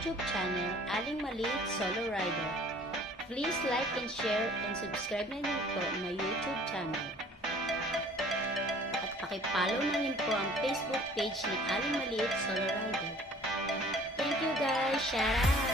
YouTube channel, Aling Maliit Solo Rider. Please like and share and subscribe na din po my YouTube channel. At pakipollow na rin po ang Facebook page ni Aling Maliit Solo Rider. Thank you guys! Shout out!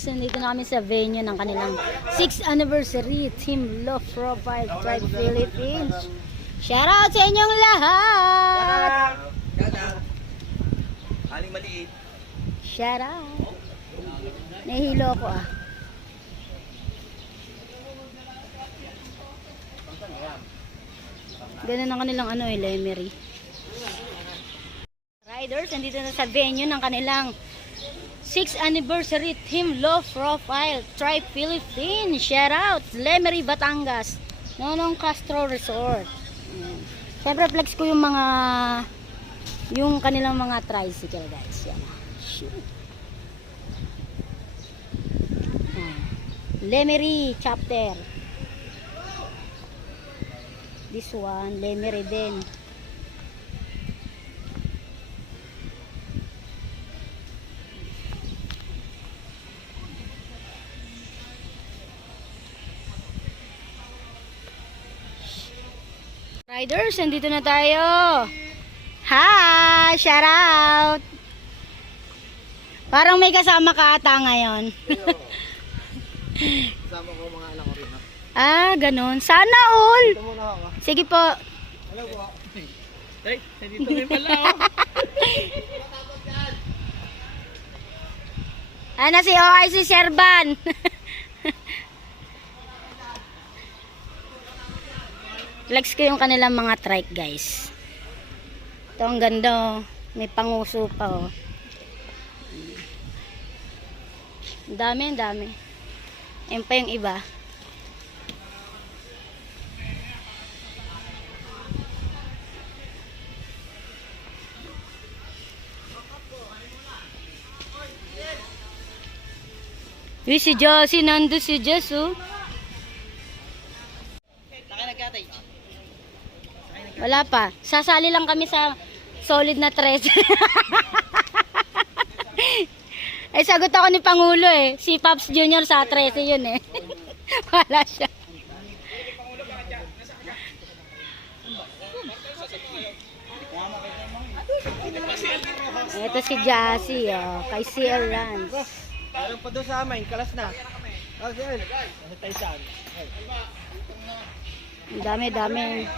Nandito na kami sa venue ng kanilang 6th anniversary Team Low Profile Tribe Philippines. Shout out sa inyong lahat! Aling Maliit. Shout out! Nahihilo ko ah. Ganun ang kanilang lemery. Riders, nandito na sa venue ng kanilang 6th anniversary Team Low Profile Tribe Philippines. Shout out Lemery, Batangas, Nonong Castro Resort. Siyempre flex ko yung kanilang mga tricycle guys. Yan. Shoot. Lemery chapter. This one, Lemery din. Riders, nandito na tayo. Hi! Shout out! Parang may kasama ka ata ngayon. Kasama ko mga anak ko rin. Ah, ganun. Sana all! Ito muna ako. Sige po. Hello po. Ay, dito rin pala ako. Ano si OIC Serban? Flex ko yung kanilang mga trike, guys. Ito ang ganda, oh. May panguso pa, oh. Ang dami, ang dami. Ayun pa yung iba. Uy, si Josie, nando si Jess, oh. Wala pa. Sasali lang kami sa solid na 13. Ay, sagot ako ni Pangulo eh. Si Pops Junior sa 13 yun eh. Wala siya. Ito si Jassy, oh. Kay CL Rans. Meron pa doon sa amin, kalas na. Oh, sir. Ano tayo saan? Ang dami, dami.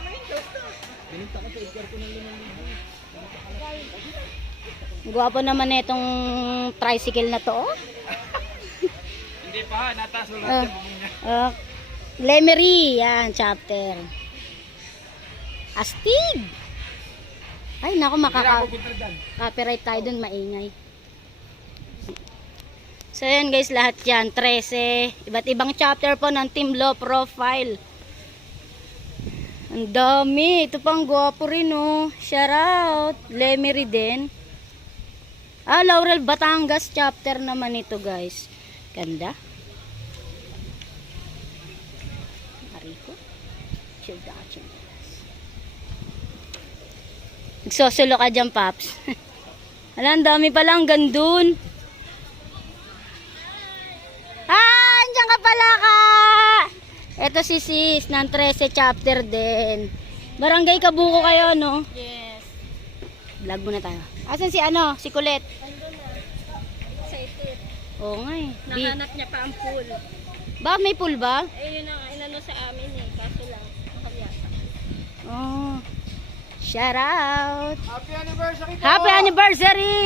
Gwapo naman itong tricycle na to, oh. Hindi pa, nataas mo natin. Lemery, yan, chapter. Astig! Ay, naku, copyright tayo dun, maingay. So, yan guys, lahat yan, 13. Iba't ibang chapter po ng Team Low Profile. Ang dami. Ito pang gwapo rin, oh. Shout out. Lemery din. Ah, Laurel Batangas chapter naman ito, guys. Ganda. Mariko. Nagsosolo ka dyan, Paps. Alam, ang dami palang gandun. Ah, andyan ka pala ka. Ito si Sis ng 13 chapter din. Barangay Kabuko kayo, no? Yes. Vlog muna tayo. Asan si ano? Si Colette? Andun na. Excited. Oo nga eh. Nahanap niya pa ang pool. Ba, may pool ba? Eh, yun ang inano sa amin eh. Kaso lang, nakabiyasa. Oh. Shout out. Happy anniversary po! Happy anniversary!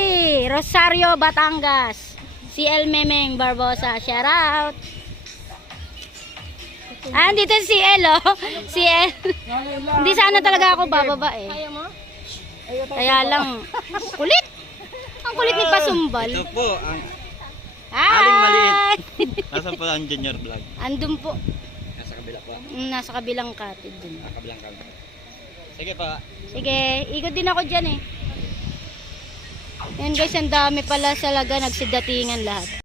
Rosario, Batangas. Si El Memeng Barbosa. Shout out. Ah, dito si El, oh. Si El. Hindi sana talaga ako bababa eh. Kaya mo? Kaya lang, kulit. Ang kulit ni Pasumbal. Ito po, ang Hi! aling maliit. Nasaan po ang junior vlog? Andun po. Nasa kabila po. Nasa kabilang katid dun. Kabilang kami. Sige pa. Sige, ikot din ako dyan eh. Yan guys, ang dami pala sa laga. Nagsidatingan lahat.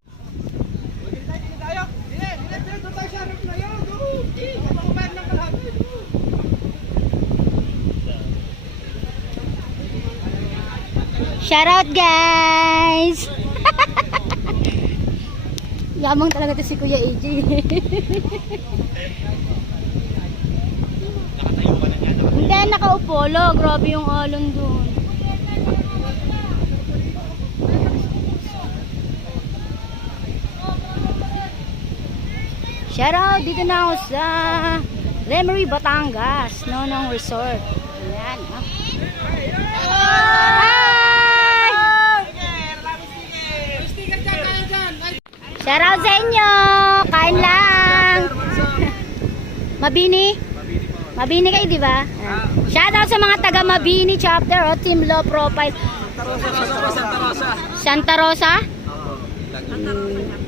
Shout out guys! Yamang talaga to si Kuya AJ. Nakatayo pa na niya. Hindi, nakaupo. Lo, grabe yung alon dun. Shout out! Dito na ako sa Lemery, Batangas. Nonong Resort. Ayan. Oh. Hi! Shout out sa inyo! Kain lang! Mabini? Mabini kayo, di ba? Shout out sa mga taga Mabini chapter o Team Low Profile. Santa Rosa?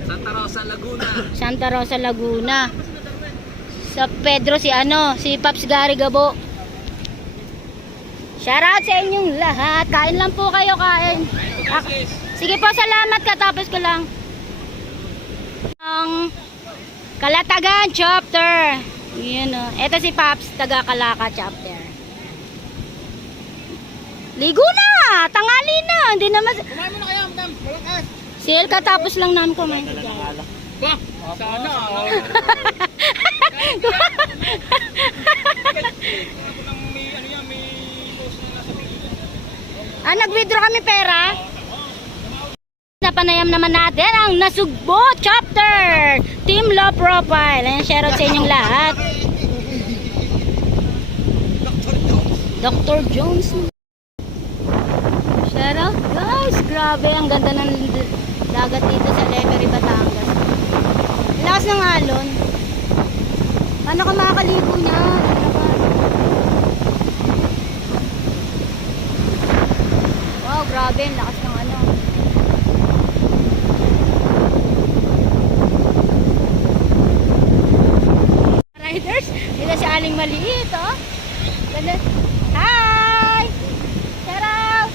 Santa Rosa, Laguna. Santa Rosa, Laguna. Sa Pedro si Paps Gary Gabo. Shout out sa inyong lahat. Kain lang po kayo, kain. Sige po, salamat. Katapos ko lang. Kalatagan chapter. Yun o. Ito si Paps, taga Kalaka chapter. Ligo na! Tangali na! Hindi naman... Kumain mo na kayo, madam. Malakas. Sale katapos lang namin kumain. Dala ng alak. Ba? Sana. Nag-withdraw kami pera. Napanayam naman natin ang Nasugbo chapter. Team Low Profile. Ayan, share out sa inyong lahat. Dr. Jones. Share out. Guys, grabe. Ang ganda ng dagat dito sa Lemery, Batangas. Lakas ng alon. Paano ka makakaligo niya? Wow, grabe. Ang lakas ng ano. Riders. Dito si Aling Maliit, oh. Ganda. Hi! Shout out!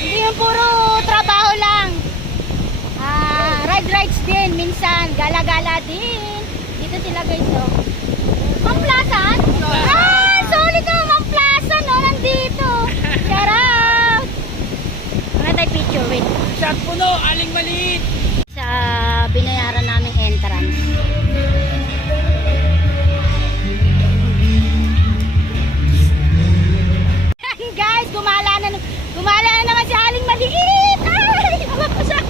Hindi yung puro trabaho lang. Rides din. Minsan, gala-gala din. Dito sila guys, oh. Ma'am Plaza? Solid na Ma'am Plaza, no? Nandito. Shout out! Ano tayo picture? Wait. Shot puno, Aling Maliit. Sa binayaran namin entrance. Guys, gumala na naman si Aling Maliit. Ay, alam ko siya.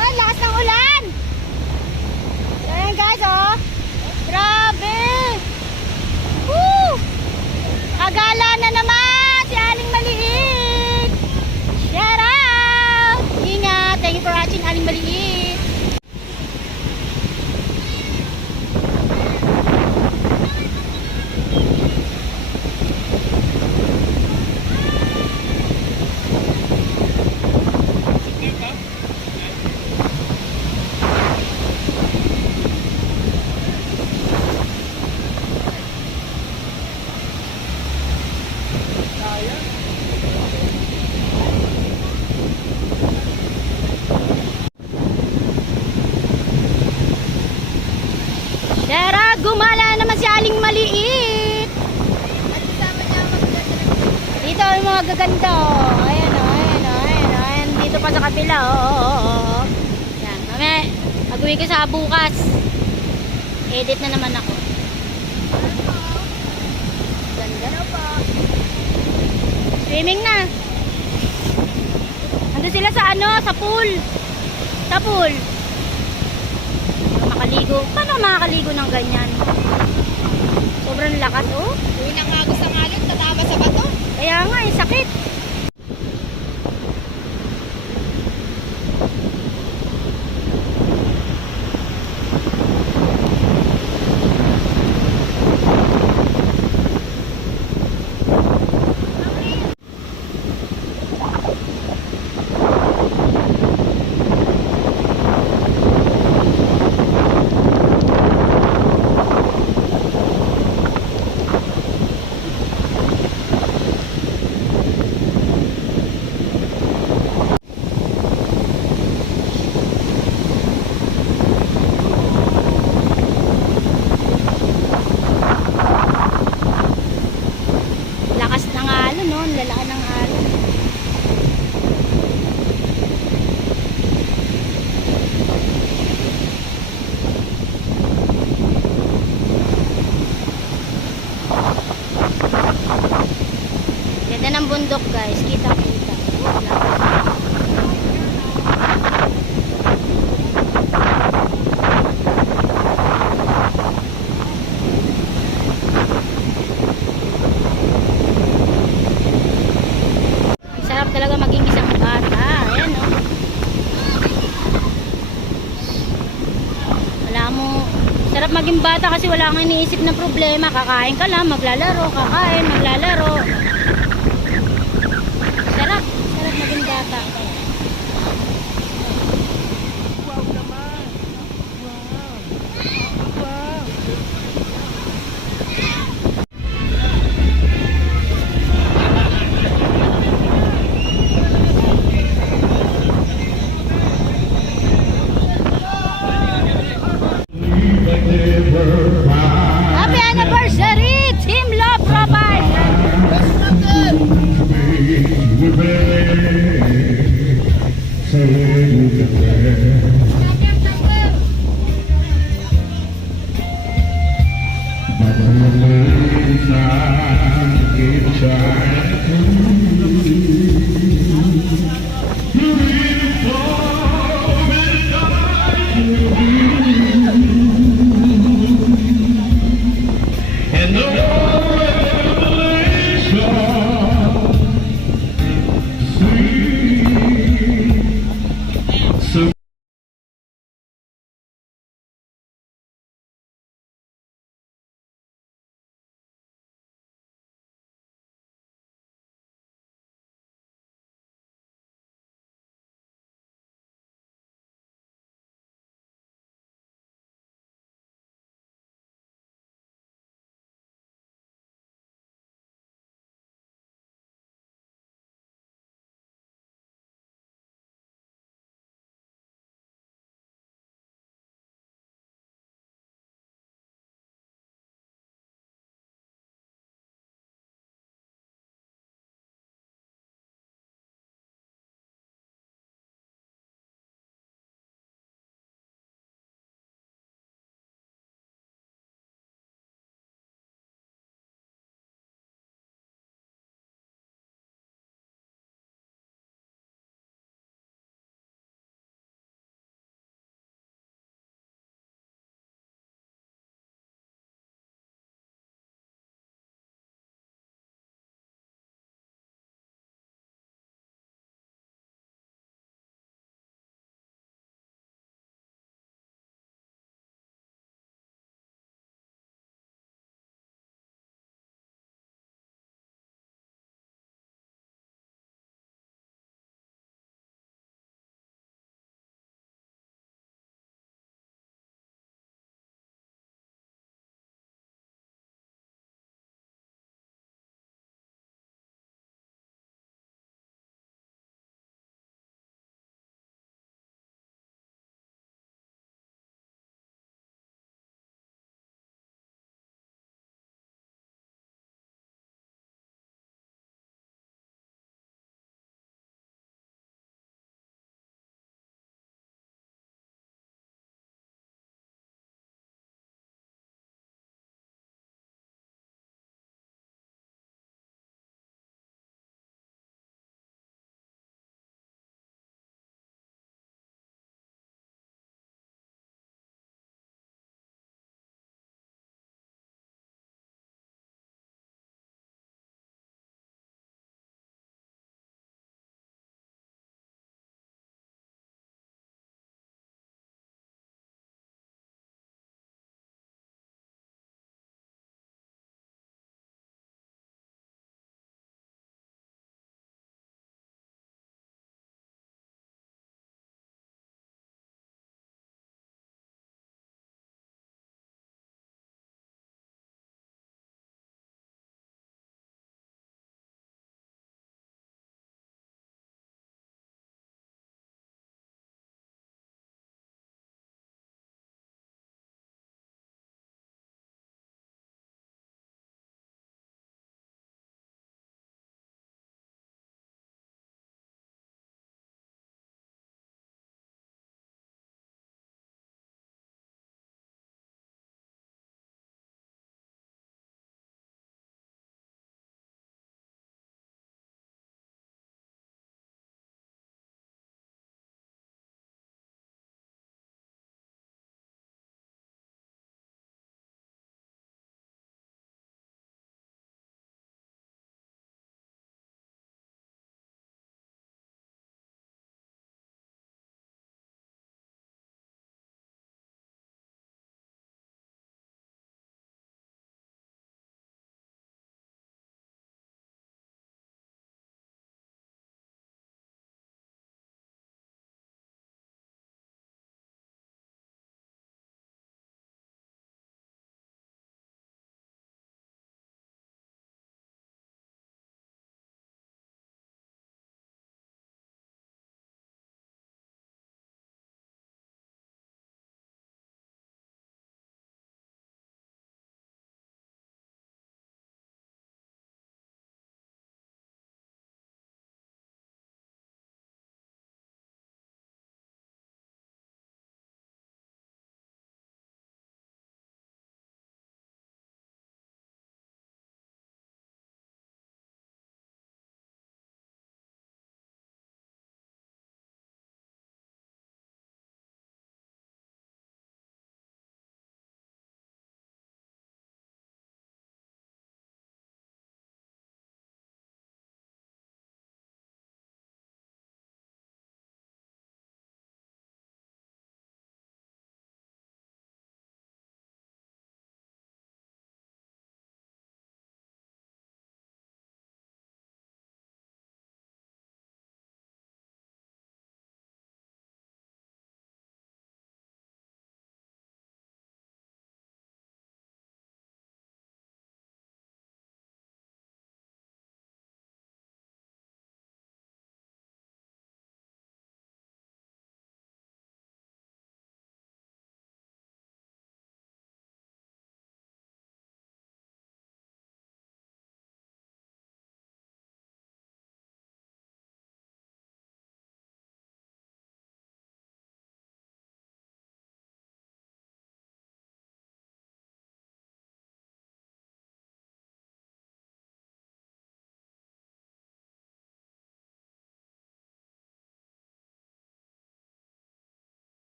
Ay, lakas ng ulan. Ayan guys, oh. Grabe. Woo! Kagala na naman si Aling Maliit. Shout out. Ingat. Thank you for watching, Aling Maliit. Tara, gumala naman si Aling Maliit. Dito yung mga gaganda. Oh. Ayan o, ayan o, ayan o. Ayan, dito pa sa kabila. Oh. Yan, mamaya, mag-uwi ko sa bukas. Edit na naman ako. Ganda na po. Swimming na. Nandun sila sa ano, sa pool. Sa pool. Makaligo. Paano makakaligo ng ganyan? Sobrang lakas, oh. Uy, nangagos ang alon, tatama sa bato. Kaya nga, sakit. Lakas ng alon, no? Lalaan ng alon. Ganda ng bundok, guys. Kita-kita. Sarap talaga maging isang bata. Ayan, no? Wala mo. Sarap maging bata kasi wala kang iniisip na problema. Kakain ka lang, maglalaro, kakain, maglalaro.